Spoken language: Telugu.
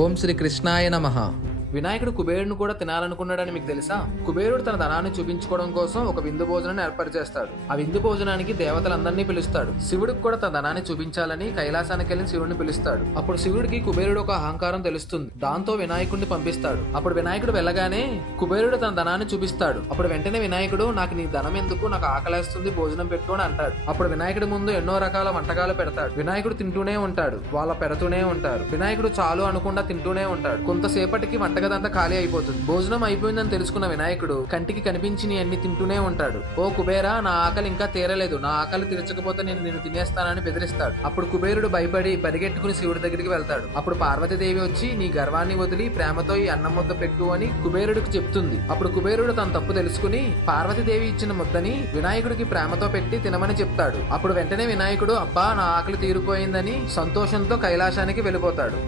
ఓం శ్రీ కృష్ణాయ నమః. వినాయకుడు కుబేరుని కూడా తినాలనుకున్నాడని మీకు తెలుసా? కుబేరుడు తన ధనాన్ని చూపించుకోవడం కోసం ఒక విందు భోజనాన్ని ఏర్పాటు చేస్తాడు. ఆ విందు భోజనానికి దేవతలందరినీ పిలుస్తాడు. శివుడికి కూడా తన ధనాన్ని చూపించాలని కైలాసానికి వెళ్ళి శివుడిని పిలుస్తాడు. అప్పుడు శివుడికి కుబేరుడు ఒక అహంకారం తెలుస్తుంది. దాంతో వినాయకుడిని పంపిస్తాడు. అప్పుడు వినాయకుడు వెళ్ళగానే కుబేరుడు తన ధనాన్ని చూపిస్తాడు. అప్పుడు వెంటనే వినాయకుడు నాకు నీ ధనం ఎందుకు? నాకు ఆకలేస్తుంది భోజనం పెట్టు అని అంటాడు. అప్పుడు వినాయకుడి ముందు ఎన్నో రకాల వంటకాలు పెడతాడు. వినాయకుడు తింటూనే ఉంటాడు. వాళ్ళ పెడుతూనే ఉంటారు. వినాయకుడు చాలు అనుకుండా తింటూనే ఉంటాడు. కొంతసేపటికి వంటగదంతా ఖాళీ అయిపోతుంది. భోజనం అయిపోయిందని తెలుసుకున్న వినాయకుడు కంటికి కనిపించిన అన్ని తింటూనే ఉంటాడు. ఓ కుబేరా నా ఆకలి ఇంకా తీరలేదు. నా ఆకలి తీర్చకపోతే నేను నిన్ను తినేస్తానని బెదిరిస్తాడు. అప్పుడు కుబేరుడు భయపడి పరిగెట్టుకుని శివుడి దగ్గరికి వెళ్తాడు. అప్పుడు పార్వతీదేవి వచ్చి నీ గర్వాన్ని వదిలి ప్రేమతో ఈ అన్నం ముద్ద పెట్టు అని కుబేరుడికి చెప్తుంది. అప్పుడు కుబేరుడు తన తప్పు తెలుసుకుని పార్వతీదేవి ఇచ్చిన ముద్దని వినాయకుడికి ప్రేమతో పెట్టి తినమని చెప్తాడు. అప్పుడు వెంటనే వినాయకుడు అబ్బా నా ఆకలి తీరిపోయిందని సంతోషంతో కైలాసానికి వెళ్ళిపోతాడు.